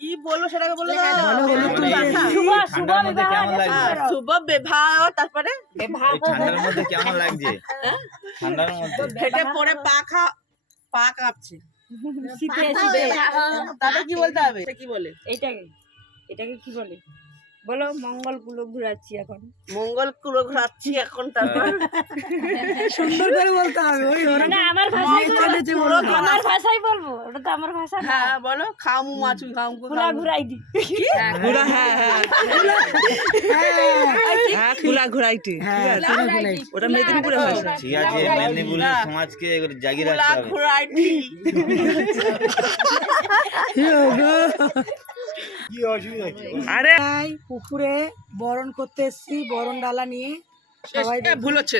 কি বলবো সেটাকে বলে শুভ বিবাহ, তারপরে ঠান্ডার মধ্যে কেমন লাগছে? ঠান্ডার মধ্যে ফেটে পড়ে পা কাঁপছে। তারপরে কি বলতে হবে? কি বলে এটাকে কি বলে বলো? মঙ্গল কুলো ঘুরাচ্ছি এখন। মঙ্গল কুলো ঘুরাচ্ছি এখন। তারপর সুন্দর করে বলতে হবে। মানে আমার ভাষায় বলবো, ওটা তো আমার ভাষা। হ্যাঁ বলো। খামু মাছু খামু কুলা ঘুরাই দি। ঘুরা। হ্যাঁ কুলা ঘুরাইটি। ওটা মেদিনীপুরে ভাষা। ঠিক আছে, মেদিনীপুরের সমাজকে জাগিয়ে রাখতে হবে। ঘুরাইটি। আরে পুকুরে বরণ করতে এসছি, বরণ ডালা নিয়ে সবাই ভুল হচ্ছে।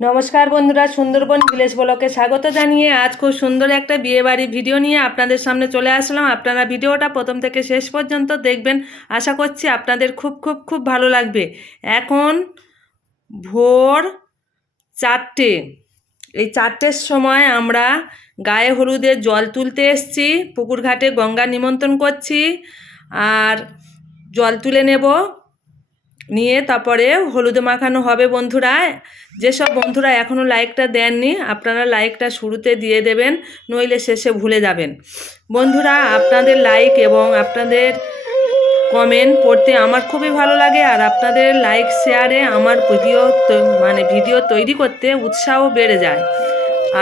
নমস্কার বন্ধুরা, সুন্দরবন ভিলেজ ব্লকে স্বাগত জানিয়ে আজ খুব সুন্দর একটা বিয়েবাড়ি ভিডিও নিয়ে আপনাদের সামনে চলে আসলাম। আপনারা ভিডিওটা প্রথম থেকে শেষ পর্যন্ত দেখবেন, আশা করছি আপনাদের খুব খুব খুব ভালো লাগবে। এখন ভোর 4টে। এই 4টের সময় আমরা গায়ে হলুদের জল তুলতে এসছি। পুকুর ঘাটে গঙ্গা নিমন্ত্রণ করছি, আর জল তুলে নেব, নিয়ে তারপরে হলুদে মাখানো হবে। বন্ধুরা, যেসব বন্ধুরা এখনও লাইকটা দেননি, আপনারা লাইকটা শুরুতে দিয়ে দেবেন, নইলে শেষে ভুলে যাবেন। বন্ধুরা, আপনাদের লাইক এবং আপনাদের কমেন্ট পড়তে আমার খুবই ভালো লাগে, আর আপনাদের লাইক শেয়ারে আমার ভিডিও তৈরি করতে উৎসাহ বেড়ে যায়।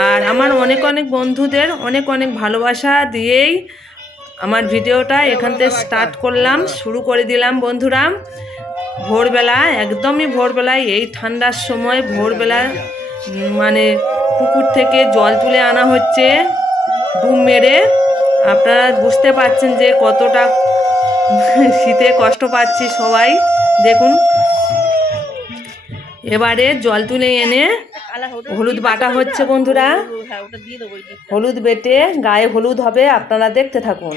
আর আমার অনেক অনেক বন্ধুদের অনেক অনেক ভালোবাসা দিয়েই আমার ভিডিওটা এখান থেকে স্টার্ট করলাম, শুরু করে দিলাম। বন্ধুরা, ভোরবেলা, একদমই ভোরবেলায়, এই ঠান্ডার সময় ভোরবেলা পুকুর থেকে জল তুলে আনা হচ্ছে ডুব মেরে। আপনারা বুঝতে পারছেন যে কতটা শীতে কষ্ট পাচ্ছি সবাই। দেখুন, এবারে জল তুলে এনে হলুদ বাটা হচ্ছে। বন্ধুরা, হলুদ বেটে গায়ে হলুদ হবে, আপনারা দেখতে থাকুন।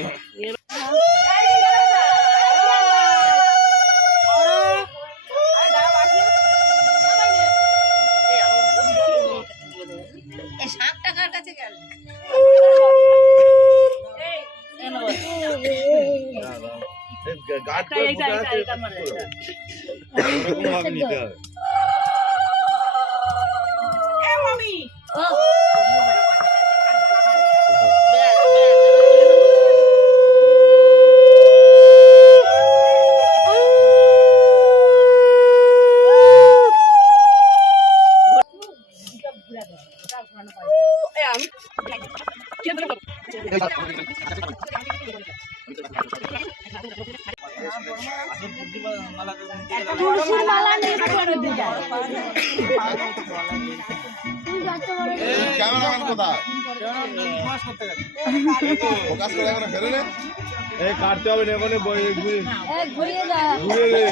কাটতে হবে না, ঘুরিয়ে দে।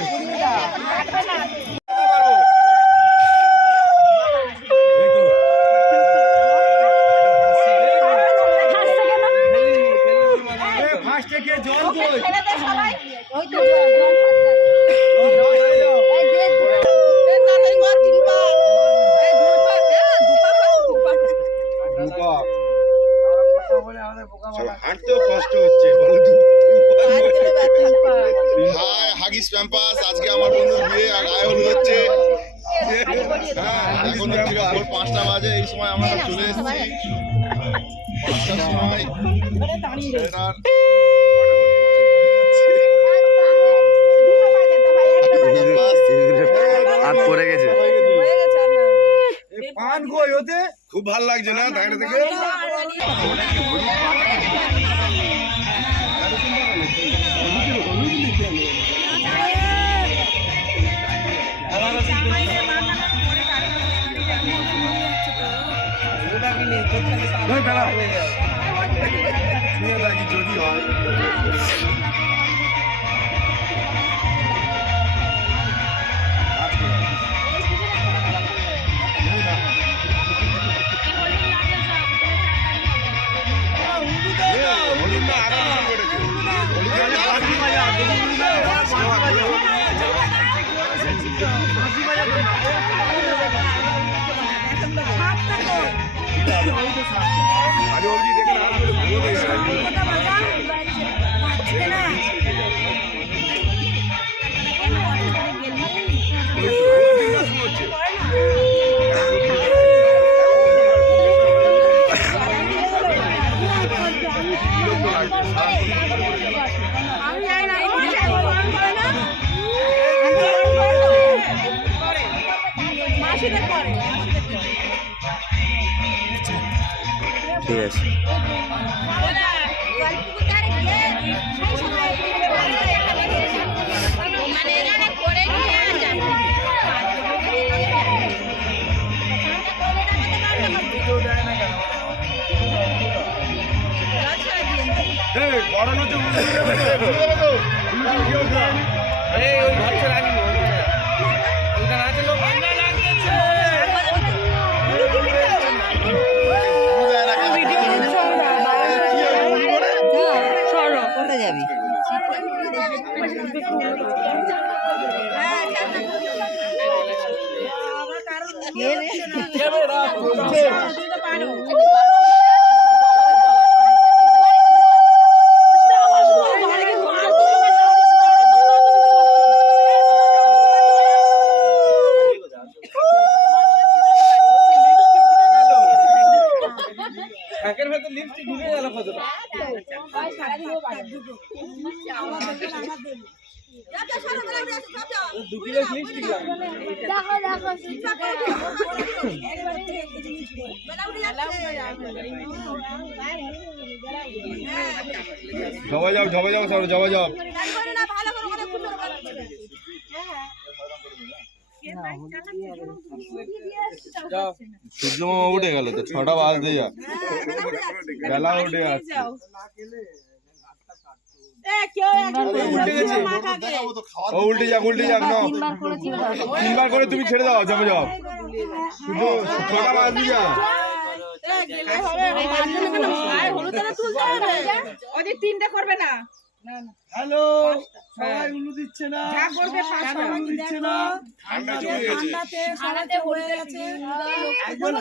হাঁটতেও কষ্ট হচ্ছে। হাই হাগিস প্যাম্পাস, আজকে আমার বন্ধুর বিয়ে আর গায়ে হলুদ হচ্ছে। এখন ভোর 5টা বাজে, এই সময় আমরা চলে এসেছি। 5টার সময় পড়ে গেছে। খুব ভালো লাগছে না দাঁড়িয়ে থেকে? যদি হয় ঠিক আছে। ঝবা যাও সব ঝবা যাও। সূর্য মামা উঠে গেল তো, 6টা বাজতে যা, বেলা উঠে যাচ্ছে। ও উল্টে যাক না, 3বার করে তুমি ছেড়ে দাও, যাবে যাও, শুধু 6টা বাজতে যা। হ্যালো, সবাই উলু দিচ্ছে না, উলু দিচ্ছে না, ঠান্ডাতে সারাতে হয়ে গেছে, একজন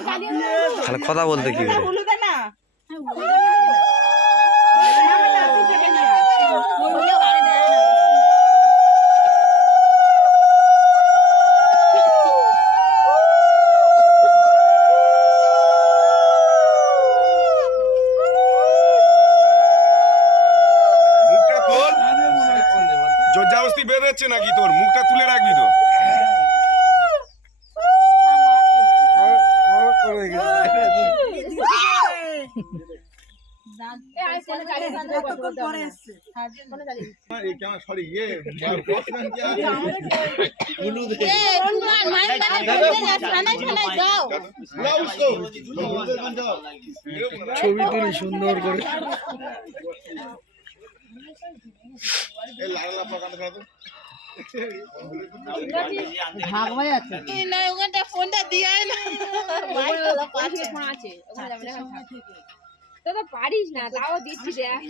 তাহলে কথা বলতে কি করে? জোরজাবস্তি বেরোচ্ছে নাকি? তোর মুখটা তুলে রাখবি তো। ছবি তুলি সুন্দর করে। ফোনটা দিয়ে তো পারিস না, তাও দিচ্ছি দেখ।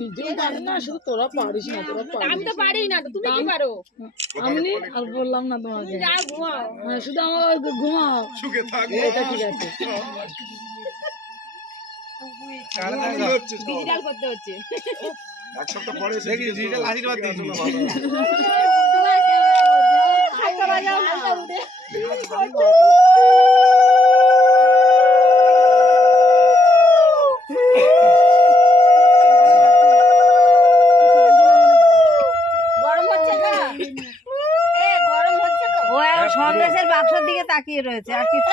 নিজেও জানি না, শুধু তোরা পারিস না, তোরা আমি তো পারি না, তো তুমি কি পারো? আমি আর বললাম না তোমাকে, যা ঘুমাও। শুধু আমার ঘুমাও, সুখে থাক। এটা ঠিক আছে। ডিজিটাল করতে হচ্ছে। এক সপ্তাহ পরে দেখি ডিজিটাল আশীর্বাদ দিয়েছি। সন্দেশের বাক্সের দিকে তাকিয়ে রয়েছে, আর কিছু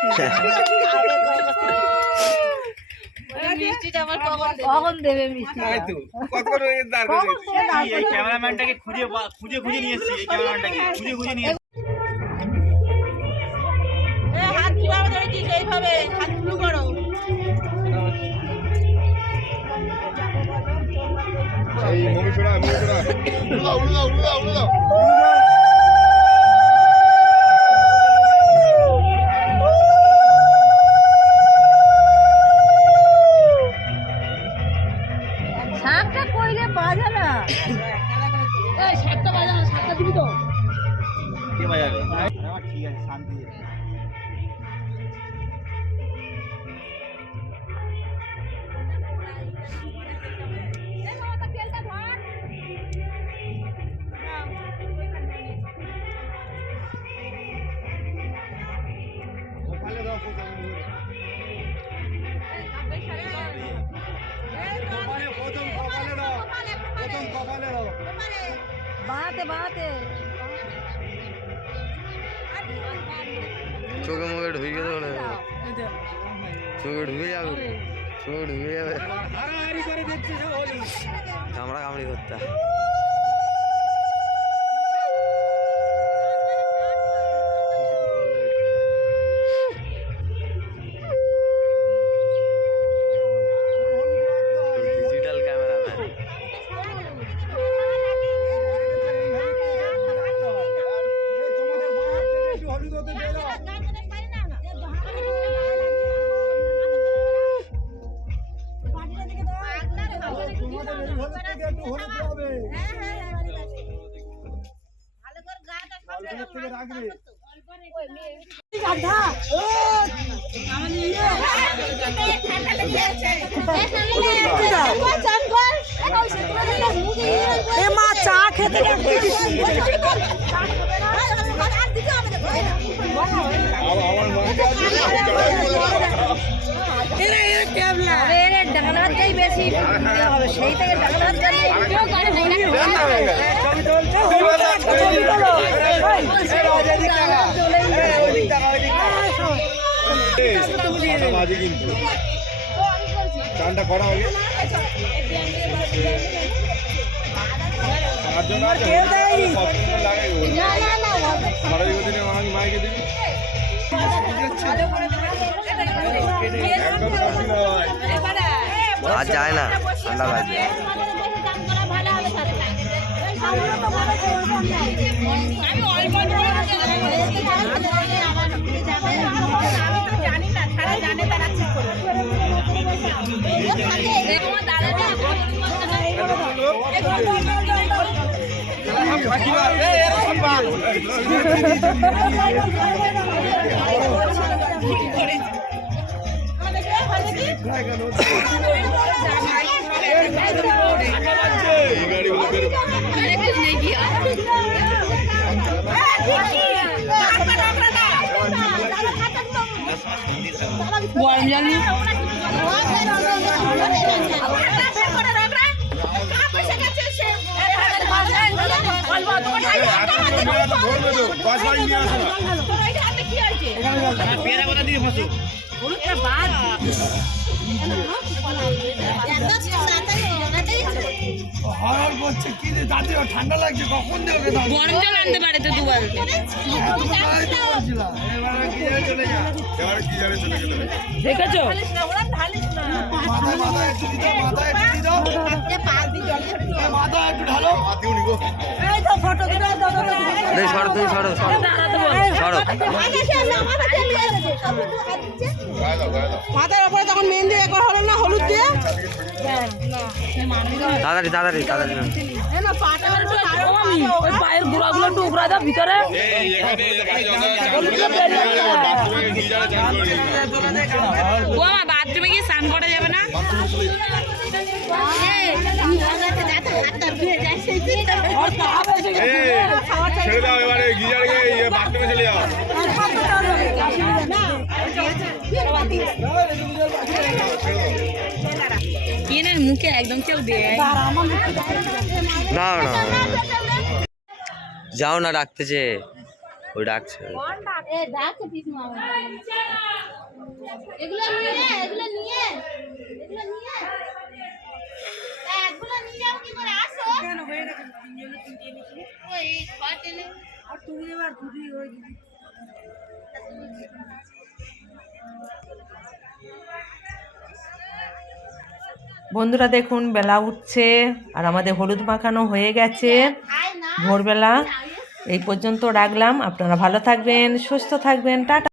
কখন দেবে মিষ্টি? ক্যামেরাম্যানটাকে খুঁজে নিয়ে এসেছি, ক্যামেরাম্যানটাকে খুঁজে নিয়ে হাত কিভাবে ধরেছিস? এইভাবে হাত গুলো করো। এই মমিছড়া উড়াও। শাকটা কইলে বাজে না, শাকটা বাজে না, শাকটা দিবি তো। কে বাজাবে? ঠিক আছে, শান্তি। বাঁহাতে চোখে মুখে ঢুকে গেলে বলে চোখে ঢুকে যাবে চোখে ঢুকে যাবে কামড়া কামড়ি করতে ডিজিটাল ক্যামেরাম্যান মা চা খেতে ডাঙাতেই বেশি হবে সেই থেকে ডাঙাত কিন্তু চানটা করা হবে তার জন্য মাইকে দিবি একদম আর যায় না ঠান্ডা লাগবে জানি না ছাড়া জানে তারা ঠিক করে গরম জল নিয়ে ঠান্ডা লাগছে কখন দেবে গরম জল আনতে পারে তো দুবার দেখেছো সরো তুমি সরো সরো সরো মাথার উপরে তখন মেহেন্দি একবার হলো না হলুদ দিয়ে তাড়াতাড়ি তাড়াতাড়ি তাড়াতাড়ি ওই পায়ের গুঁড়াগুলো টুকরা দাও ভিতরে বাথরুমে গিয়ে স্নান করা যাবে না ছেড়ে দাও এবারে গিজারে বাথরুমে চলে যাও মুখে একদম কেউ দেয় না না যাও না ডাকতেছে ওই ডাকছে বন্ধুরা দেখুন বেলা উঠছে আর আমাদের হলুদ মাখানো হয়ে গেছে ভোরবেলা। এই পর্যন্ত রাখলাম, আপনারা ভালো থাকবেন, সুস্থ থাকবেন, টাটা।